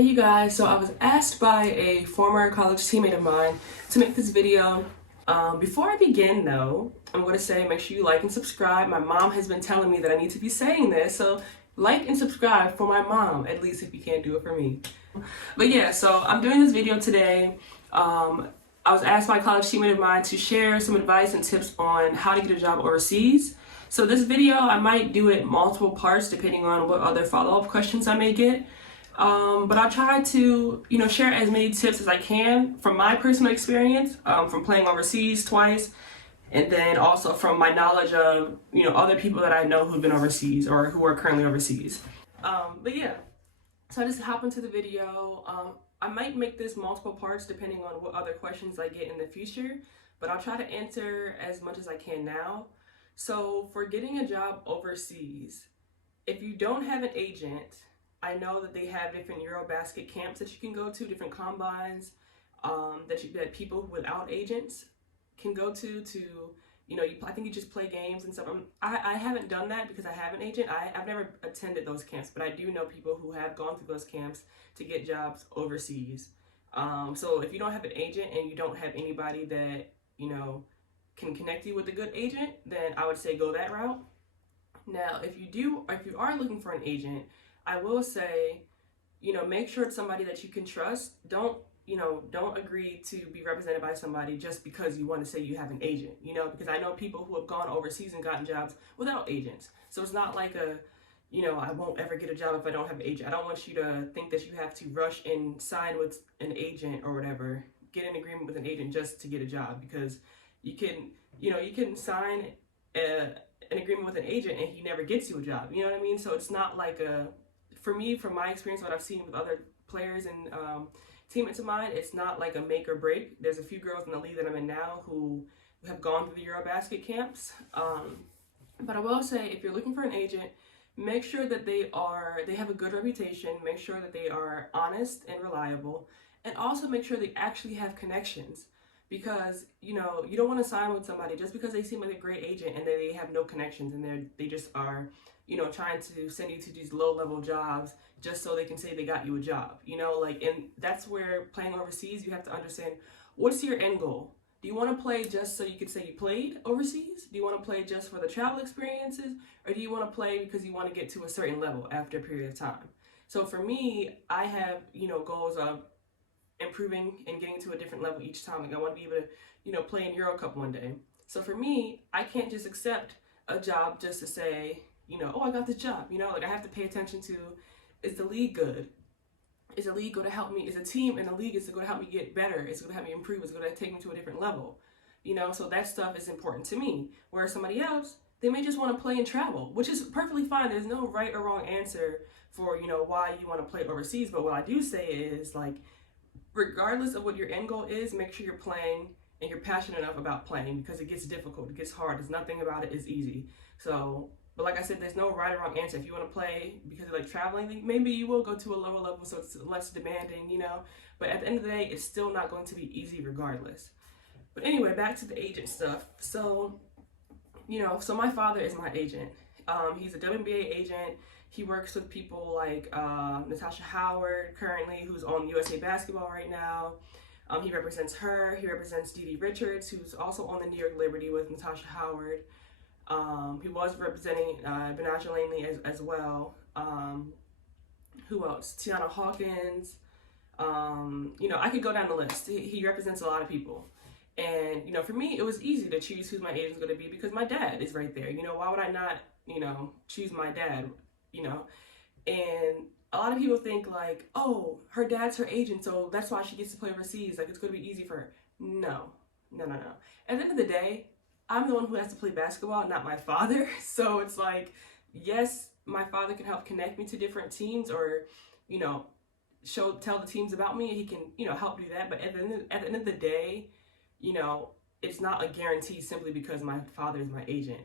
Hey you guys, so I was asked by a former college teammate of mine to make this video. Before I begin though, I'm going to say make sure you like and subscribe. My mom has been telling me that I need to be saying this, so like and subscribe for my mom, at least if you can't do it for me. But yeah, so I'm doing this video today. I was asked by a college teammate of mine to share some advice and tips on how to get a job overseas. So this video, I might do it multiple parts depending on what other follow-up questions I may get. But I'll try to, share as many tips as I can from my personal experience, from playing overseas twice, and then also from my knowledge of, other people that I know who've been overseas or who are currently overseas. But yeah, so I just hop into the video. I might make this multiple parts depending on what other questions I get in the future, but I'll try to answer as much as I can now. So for getting a job overseas, if you don't have an agent, I know that they have different EuroBasket camps that you can go to, different combines that people without agents can go to. I think you just play games and stuff. I haven't done that because I have an agent. I've never attended those camps, but I do know people who have gone through those camps to get jobs overseas. So if you don't have an agent and you don't have anybody that, can connect you with a good agent, then I would say go that route. Now, if you are looking for an agent, I will say, make sure it's somebody that you can trust. Don't agree to be represented by somebody just because you want to say you have an agent, because I know people who have gone overseas and gotten jobs without agents. So it's not like I won't ever get a job if I don't have an agent. I don't want you to think that you have to rush and sign with an agent or whatever, get an agreement with an agent just to get a job, because you can sign an agreement with an agent and he never gets you a job. You know what I mean? So it's not like for me, from my experience, what I've seen with other players and teammates of mine, it's not like a make or break. There's a few girls in the league that I'm in now who have gone through the EuroBasket camps. But I will say, if you're looking for an agent, make sure that they have a good reputation. Make sure that they are honest and reliable, and also make sure they actually have connections. Because you don't want to sign with somebody just because they seem like a great agent and they have no connections and they just are trying to send you to these low-level jobs just so they can say they got you a job. And that's where playing overseas, you have to understand, what's your end goal? Do you want to play just so you can say you played overseas? Do you want to play just for the travel experiences? Or do you want to play because you want to get to a certain level after a period of time? So for me, I have, goals of improving and getting to a different level each time. Like I want to be able to, play in Euro Cup one day. So for me, I can't just accept a job just to say, oh, I got this job. I have to pay attention to, is the league good? Is the league going to help me? Is a team in the league is going to help me get better? Is it going to help me improve? Is it going to take me to a different level? So that stuff is important to me. Whereas somebody else, they may just want to play and travel, which is perfectly fine. There's no right or wrong answer for, why you want to play overseas. But what I do say is, regardless of what your end goal is, make sure you're playing and you're passionate enough about playing, because it gets difficult, it gets hard. There's nothing about it is easy. But like I said, there's no right or wrong answer. If you want to play because you like traveling, then maybe you will go to a lower level so it's less demanding, But at the end of the day, it's still not going to be easy regardless. But anyway, back to the agent stuff. So my father is my agent. He's a WNBA agent. He works with people like Natasha Howard currently, who's on USA Basketball right now. He represents her. He represents Dee Richards, who's also on the New York Liberty with Natasha Howard. He was representing Benaja Langley as well. Who else? Tiana Hawkins. I could go down the list. He represents a lot of people. And, for me, it was easy to choose who my agent's going to be because my dad is right there. Why would I not, choose my dad, And a lot of people think like, oh, her dad's her agent, so that's why she gets to play overseas. Like, it's going to be easy for her. No. At the end of the day, I'm the one who has to play basketball, not my father. So it's like, yes, my father can help connect me to different teams or, tell the teams about me. He can, help do that. But at the end of the day, it's not a guarantee simply because my father is my agent.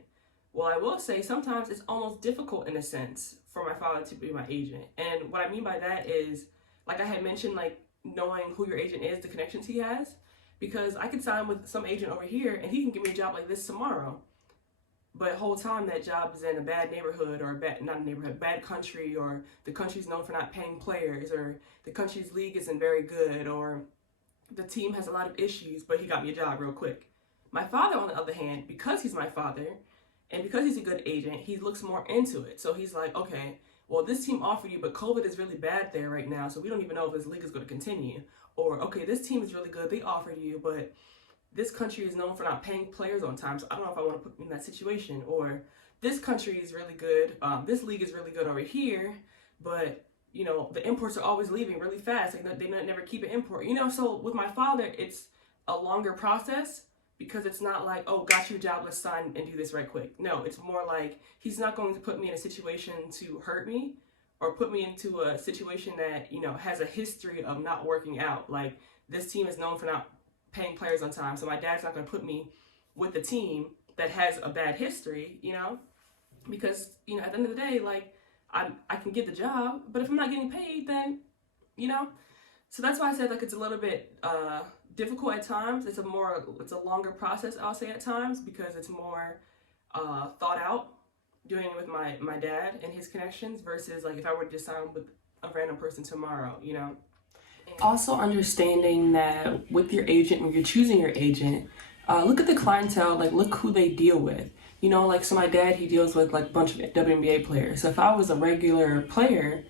Well, I will say sometimes it's almost difficult in a sense for my father to be my agent. And what I mean by that is, like I had mentioned, knowing who your agent is, the connections he has. Because I could sign with some agent over here and he can give me a job like this tomorrow. but the whole time that job is in a bad neighborhood, or not a neighborhood, bad country, or the country's known for not paying players, or the country's league isn't very good, or the team has a lot of issues, but he got me a job real quick. My father, on the other hand, because he's my father and because he's a good agent, he looks more into it. So he's like, okay, well, this team offered you, but COVID is really bad there right now, so we don't even know if this league is going to continue. Or, okay, this team is really good, they offered you, but this country is known for not paying players on time, so I don't know if I want to put in that situation. Or this country is really good, this league is really good over here, but the imports are always leaving really fast. They never keep an import. So with my father, it's a longer process because it's not like, oh, got you a job, let's sign and do this right quick. No, it's more like he's not going to put me in a situation to hurt me or put me into a situation that, has a history of not working out. Like, this team is known for not paying players on time. So my dad's not going to put me with a team that has a bad history, because, at the end of the day, like, I can get the job, but if I'm not getting paid, then, So that's why I said, like, it's a little bit difficult at times. It's a longer process, I'll say, at times, because it's more thought out doing it with my dad and his connections versus, like, if I were to just sign with a random person tomorrow, Also understanding that with your agent, when you're choosing your agent, look at the clientele, like, look who they deal with. So my dad, he deals with, like, a bunch of WNBA players. So if I was a regular player,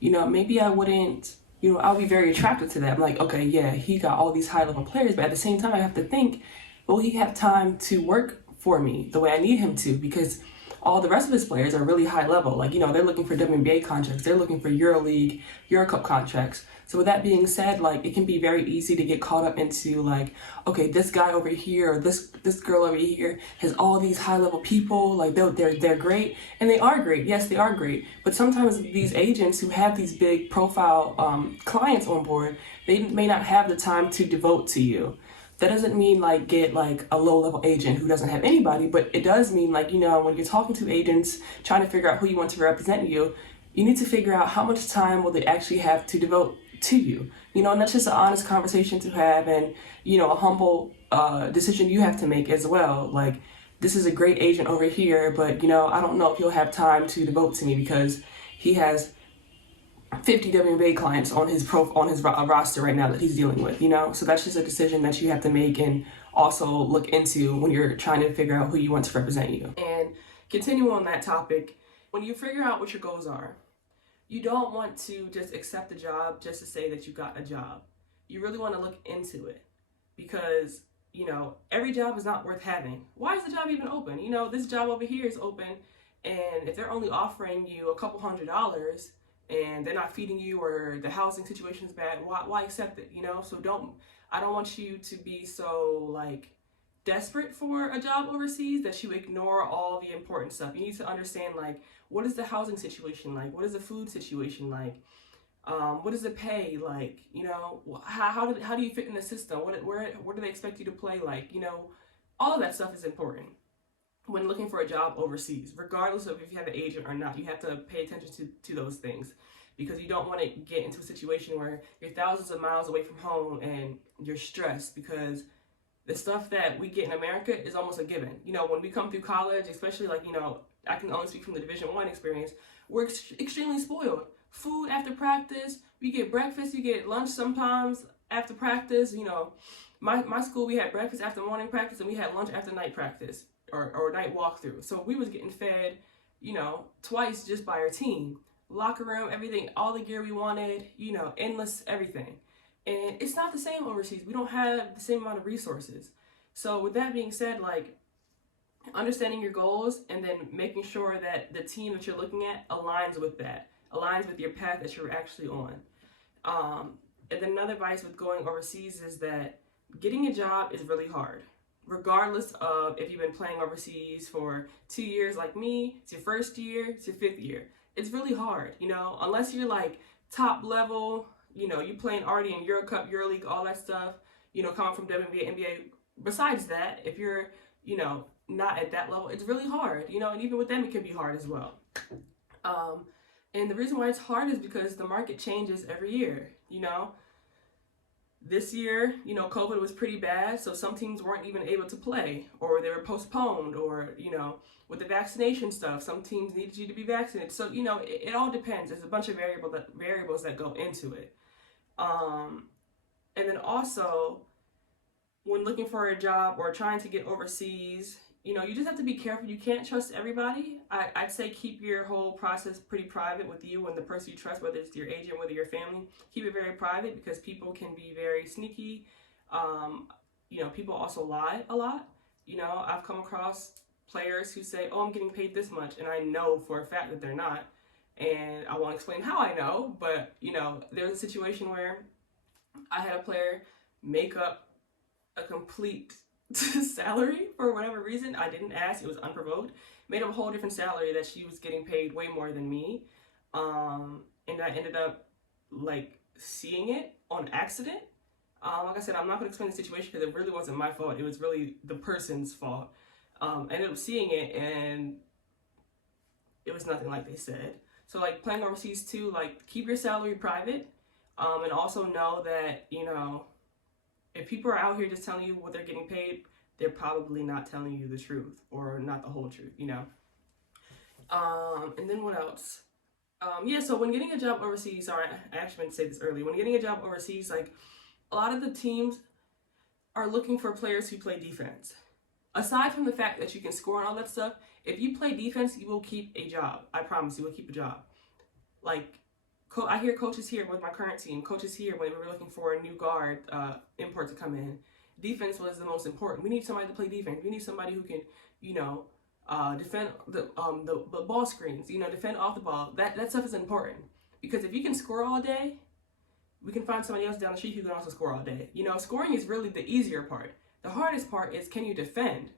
maybe I wouldn't, I'll be very attracted to that. I'm like, okay, yeah, he got all these high-level players, but at the same time, I have to think, will he have time to work for me the way I need him to? Because all the rest of his players are really high level. Like, they're looking for WNBA contracts. They're looking for EuroLeague, EuroCup contracts. So with that being said, like, it can be very easy to get caught up into, like, okay, this guy over here or this girl over here has all these high level people. Like, they're great, and they are great. Yes, they are great. But sometimes these agents who have these big profile clients on board, they may not have the time to devote to you. That doesn't mean, like, get, like, a low-level agent who doesn't have anybody, but it does mean, like, when you're talking to agents, trying to figure out who you want to represent you, you need to figure out how much time will they actually have to devote to you. And that's just an honest conversation to have, and, a humble decision you have to make as well. Like, this is a great agent over here, but, I don't know if he'll have time to devote to me because he has 50 WNBA clients on his roster right now that he's dealing with, So that's just a decision that you have to make and also look into when you're trying to figure out who you want to represent you. And continue on that topic, when you figure out what your goals are, you don't want to just accept the job just to say that you got a job. You really want to look into it because, every job is not worth having. Why is the job even open? This job over here is open, and if they're only offering you a couple $100s, and they're not feeding you or the housing situation is bad, why accept it, So I don't want you to be so, like, desperate for a job overseas that you ignore all the important stuff. You need to understand, like, what is the housing situation like? What is the food situation like? What is the pay like? How do you fit in the system? Where do they expect you to play like? All of that stuff is important when looking for a job overseas, regardless of if you have an agent or not. You have to pay attention to those things because you don't want to get into a situation where you're thousands of miles away from home and you're stressed because the stuff that we get in America is almost a given. When we come through college, especially, like, I can only speak from the Division I experience, we're extremely spoiled. Food after practice, we get breakfast, you get lunch sometimes after practice. My school, we had breakfast after morning practice and we had lunch after night practice. Or night walkthrough. So we was getting fed, twice just by our team. Locker room, everything, all the gear we wanted, endless everything. And it's not the same overseas. We don't have the same amount of resources. So with that being said, like, understanding your goals and then making sure that the team that you're looking at aligns with that, aligns with your path that you're actually on. And then another advice with going overseas is that getting a job is really hard. Regardless of if you've been playing overseas for 2 years like me, it's your first year, it's your 5th year. It's really hard, unless you're, like, top level, you playing already in EuroCup, EuroLeague, all that stuff, coming from WNBA, NBA. Besides that, if you're, not at that level, it's really hard, and even with them, it can be hard as well. And the reason why it's hard is because the market changes every year, This year, COVID was pretty bad, so some teams weren't even able to play, or they were postponed, or, with the vaccination stuff, some teams needed you to be vaccinated. So, it all depends. There's a bunch of variables that go into it. And then also, when looking for a job or trying to get overseas, you just have to be careful. You can't trust everybody. I'd say keep your whole process pretty private with you and the person you trust, whether it's your agent, whether your family. Keep it very private because people can be very sneaky. People also lie a lot. I've come across players who say, oh, I'm getting paid this much, and I know for a fact that they're not. And I won't explain how I know, but, there's a situation where I had a player make up a complete salary for whatever reason. I didn't ask, it was unprovoked. Made up a whole different salary that she was getting paid way more than me. And I ended up seeing it on accident. Like I said, I'm not going to explain the situation because it really wasn't my fault. It was really the person's fault. I ended up seeing it and it was nothing like they said. So playing overseas too, keep your salary private. And also know that, if people are out here just telling you what they're getting paid, they're probably not telling you the truth or not the whole truth, And then what else? So when getting a job overseas, sorry, I actually meant to say this earlier. When getting a job overseas, a lot of the teams are looking for players who play defense. Aside from the fact that you can score and all that stuff, if you play defense, you will keep a job. I promise you will keep a job. I hear coaches here with my current team, coaches here when we were looking for a new guard import to come in. Defense was the most important. We need somebody to play defense. We need somebody who can, defend the ball screens, defend off the ball. That stuff is important because if you can score all day, we can find somebody else down the street who can also score all day. Scoring is really the easier part. The hardest part is, can you defend?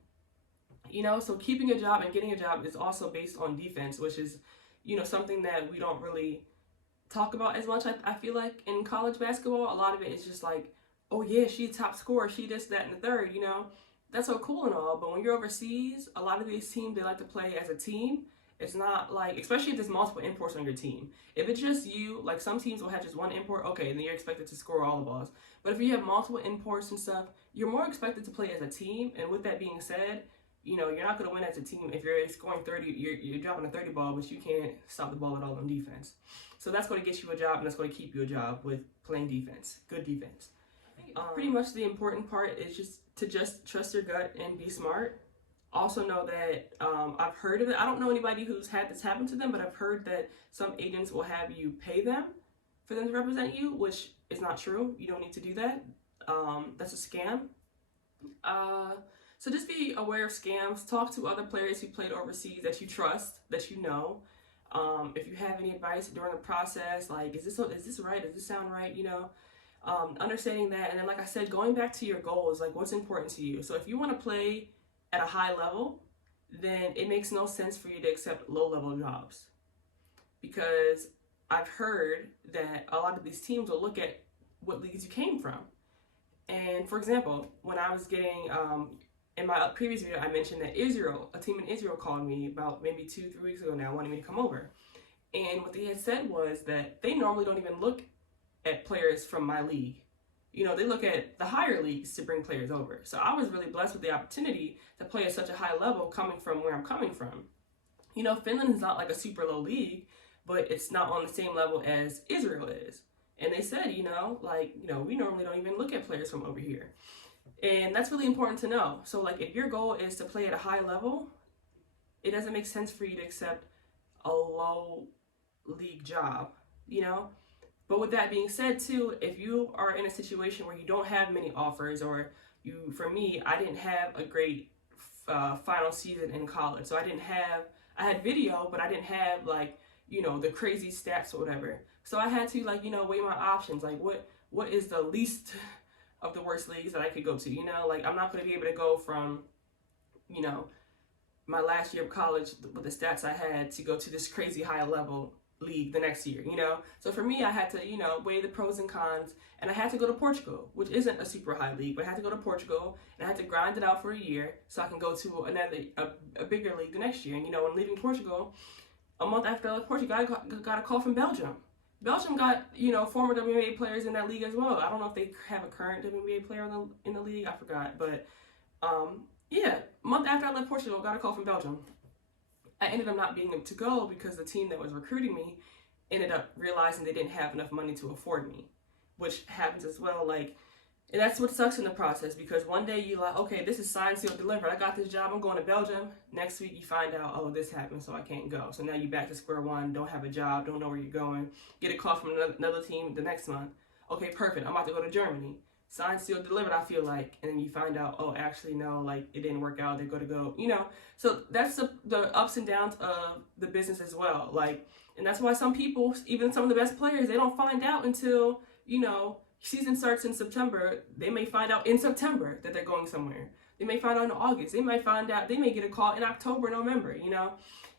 So keeping a job and getting a job is also based on defense, which is, something that we don't really talk about as much. I feel like in college basketball, a lot of it is just oh yeah, she's top scorer, she this, that, and the third, That's so cool and all, but when you're overseas, a lot of these teams, they like to play as a team. It's not especially if there's multiple imports on your team. If it's just you, some teams will have just one import, okay, and then you're expected to score all the balls. But if you have multiple imports and stuff, you're more expected to play as a team. And with that being said, you're not going to win as a team if you're scoring 30, you're dropping a 30 ball, but you can't stop the ball at all on defense. So that's going to get you a job, and that's going to keep you a job with playing defense, good defense. Pretty much the important part is just to trust your gut and be smart. Also know that I've heard of it. I don't know anybody who's had this happen to them, but I've heard that some agents will have you pay them for them to represent you, which is not true. You don't need to do that. That's a scam. So just be aware of scams. Talk to other players who played overseas that you trust, that you know. If you have any advice during the process, is this right? Does this sound right? Understanding that, and then like I said, going back to your goals, what's important to you. So if you want to play at a high level, then it makes no sense for you to accept low-level jobs, because I've heard that a lot of these teams will look at what leagues you came from. And for example, when I was getting in my previous video, I mentioned that a team in Israel called me about maybe 2-3 weeks ago now, wanting me to come over. And what they had said was that they normally don't even look at players from my league. They look at the higher leagues to bring players over. So I was really blessed with the opportunity to play at such a high level coming from where I'm coming from. Finland is not a super low league, but it's not on the same level as Israel is. And they said, we normally don't even look at players from over here. And that's really important to know. So if your goal is to play at a high level, it doesn't make sense for you to accept a low league job, But with that being said too, if you are in a situation where you don't have many offers, or for me, I didn't have a great final season in college. So I had video, but I didn't have the crazy stats or whatever. So I had to weigh my options. What is the least of the worst leagues that I could go to? I'm not going to be able to go from, my last year of college with the stats I had to go to this crazy high level league the next year, So for me, I had to, weigh the pros and cons, and I had to go to Portugal, which isn't a super high league, but I had to go to Portugal, and I had to grind it out for a year so I can go to a bigger league the next year. And, when leaving Portugal, a month after I left Portugal, I got a call from Belgium. Belgium got, former WNBA players in that league as well. I don't know if they have a current WNBA player in the league. I forgot, but yeah, a month after I left Portugal, got a call from Belgium. I ended up not being able to go because the team that was recruiting me ended up realizing they didn't have enough money to afford me, which happens as well. Like, and that's what sucks in the process, because one day you like, okay, this is signed, sealed, delivered. I got this job. I'm going to Belgium. Next week you find out, oh, this happened, so I can't go. So now you're back to square one. Don't have a job. Don't know where you're going. Get a call from another team the next month. Okay, perfect. I'm about to go to Germany. Signed, sealed, delivered. I feel like, and then you find out, oh, actually no, like it didn't work out. They're going to go. So that's the ups and downs of the business as well. Like, and that's why some people, even some of the best players, they don't find out until season starts in September. They may find out in September that they're going somewhere. They may find out in August. They may get a call in October, November,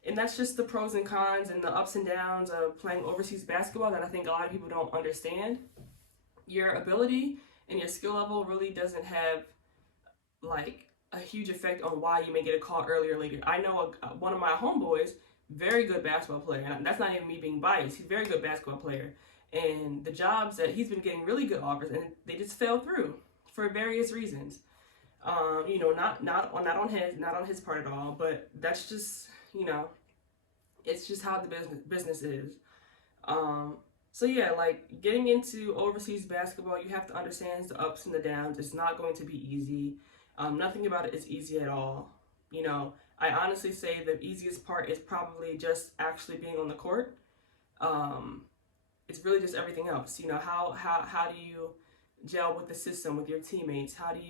And that's just the pros and cons and the ups and downs of playing overseas basketball that I think a lot of people don't understand. Your ability and your skill level really doesn't have like a huge effect on why you may get a call earlier or later. I know one of my homeboys, very good basketball player, and that's not even me being biased. He's a very good basketball player. And the jobs that he's been getting really good offers, and they just fell through for various reasons. Not on his part at all, but that's just it's just how the business is. So yeah, like getting into overseas basketball, you have to understand the ups and the downs. It's not going to be easy. Nothing about it is easy at all. I honestly say the easiest part is probably just actually being on the court. It's really just everything else. How do you gel with the system, with your teammates? How do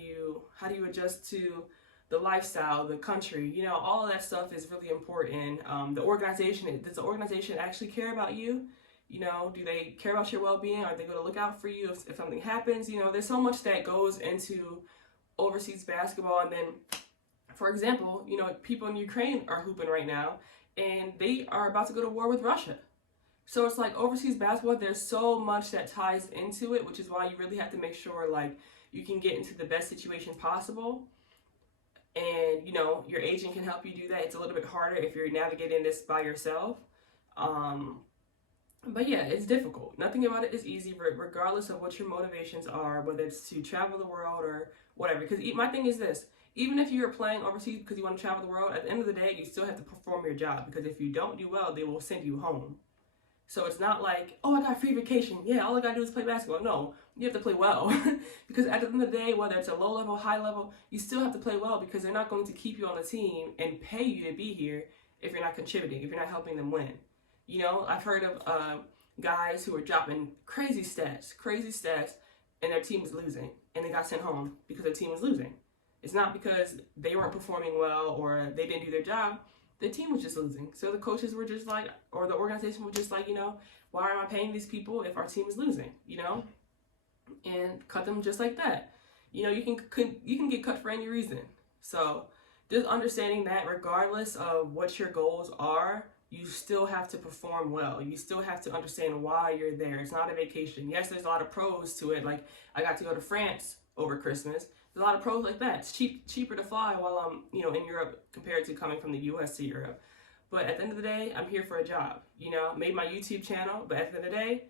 you adjust to the lifestyle, the country? All of that stuff is really important. The organization, does the organization actually care about you? Do they care about your well-being? Are they going to look out for you if something happens? There's so much that goes into overseas basketball. And then, for example, people in Ukraine are hooping right now, and they are about to go to war with Russia. So it's like overseas basketball, there's so much that ties into it, which is why you really have to make sure like you can get into the best situation possible. And, your agent can help you do that. It's a little bit harder if you're navigating this by yourself. But yeah, it's difficult. Nothing about it is easy, regardless of what your motivations are, whether it's to travel the world or whatever. Because my thing is this, even if you're playing overseas because you want to travel the world, at the end of the day, you still have to perform your job. Because if you don't do well, they will send you home. So it's not like, oh, I got free vacation. Yeah, all I got to do is play basketball. No, you have to play well. Because at the end of the day, whether it's a low level, high level, you still have to play well, because they're not going to keep you on the team and pay you to be here if you're not contributing, if you're not helping them win. I've heard of guys who are dropping crazy stats, and their team is losing, and they got sent home because their team was losing. It's not because they weren't performing well or they didn't do their job. The team was just losing. So the coaches were just like, or the organization was just like, why am I paying these people if our team is losing, and cut them just like that. You can get cut for any reason. So just understanding that regardless of what your goals are, you still have to perform well. You still have to understand why you're there. It's not a vacation. Yes, there's a lot of pros to it. Like, I got to go to France over Christmas. There's a lot of pros like that. It's cheaper to fly while I'm, in Europe compared to coming from the US to Europe. But at the end of the day, I'm here for a job. Made my YouTube channel, but at the end of the day,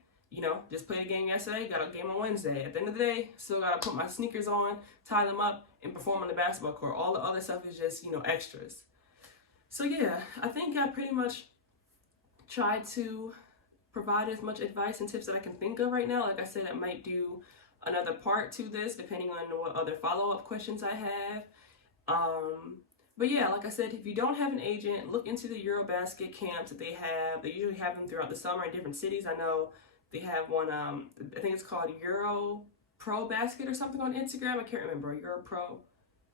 just played a game yesterday, got a game on Wednesday. At the end of the day, still gotta put my sneakers on, tie them up, and perform on the basketball court. All the other stuff is just, extras. So yeah, I think I pretty much tried to provide as much advice and tips that I can think of right now. Like I said, I might do another part to this depending on what other follow-up questions I have. But yeah, like I said, if you don't have an agent, look into the EuroBasket camps that they have. They usually have them throughout the summer in different cities. I know they have one, I think it's called Euro Pro Basket or something on Instagram. I can't remember, Euro Pro,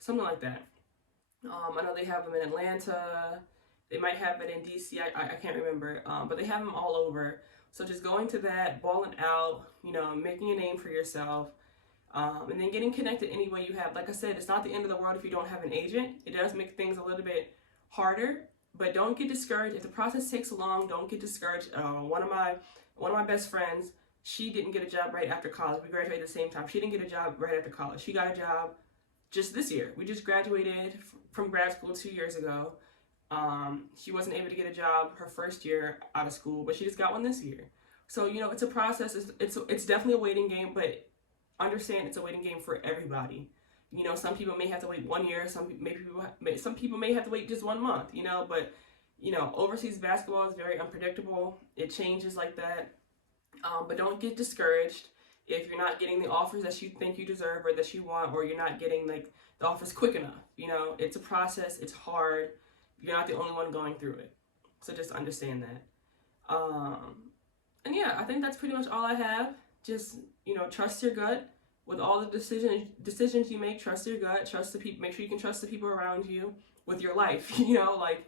something like that. I know they have them in Atlanta. They might have it in DC. I can't remember, but they have them all over. So just going to that, balling out, making a name for yourself, and then getting connected any way you have. Like I said, it's not the end of the world if you don't have an agent. It does make things a little bit harder, but don't get discouraged. If the process takes long, don't get discouraged. One of my best friends, she didn't get a job right after college. We graduated at the same time. She didn't get a job right after college. She got a job just this year. We just graduated from grad school 2 years ago. She wasn't able to get a job her first year out of school, but she just got one this year. So, you know, it's a process. It's definitely a waiting game, but understand it's a waiting game for everybody. You know, some people may have to wait 1 year. Some people may have to wait just 1 month. You know, but you know, overseas basketball is very unpredictable. It changes like that. But don't get discouraged if you're not getting the offers that you think you deserve or that you want, or you're not getting like the offers quick enough. You know, it's a process. It's hard. You're not the only one going through it. So just understand that. And yeah, I think that's pretty much all I have. Just, you know, trust your gut with all the decisions you make. Trust your gut. Trust the people. Make sure you can trust the people around you with your life. You know, like,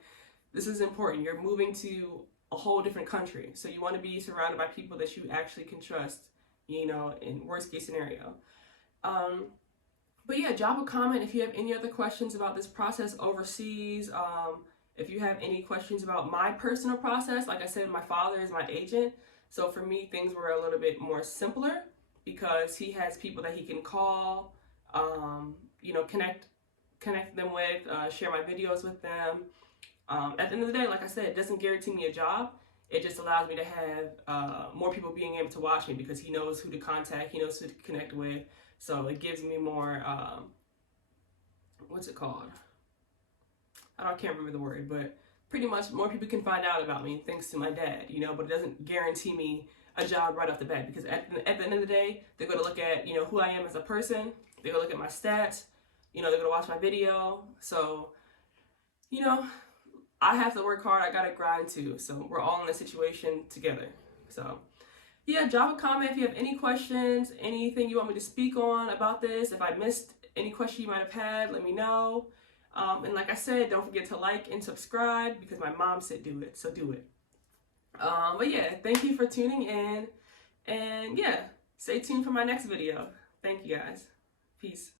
this is important. You're moving to a whole different country, so you want to be surrounded by people that you actually can trust. You know, in worst case scenario. But yeah, drop a comment if you have any other questions about this process overseas. If you have any questions about my personal process, like I said, my father is my agent. So for me, things were a little bit more simpler because he has people that he can call, you know, connect them with, share my videos with them. At the end of the day, like I said, it doesn't guarantee me a job. It just allows me to have more people being able to watch me because he knows who to contact, he knows who to connect with. So it gives me more, what's it called? I can't remember the word, but pretty much more people can find out about me thanks to my dad, you know, but it doesn't guarantee me a job right off the bat because at the end of the day, they're going to look at, you know, who I am as a person. They're going to look at my stats, you know, they're going to watch my video. So, you know, I have to work hard. I got to grind too. So we're all in this situation together. So yeah, drop a comment if you have any questions, anything you want me to speak on about this. If I missed any question you might have had, let me know. And like I said, don't forget to like and subscribe because my mom said do it, so do it. But yeah, thank you for tuning in, and yeah, stay tuned for my next video. Thank you guys. Peace.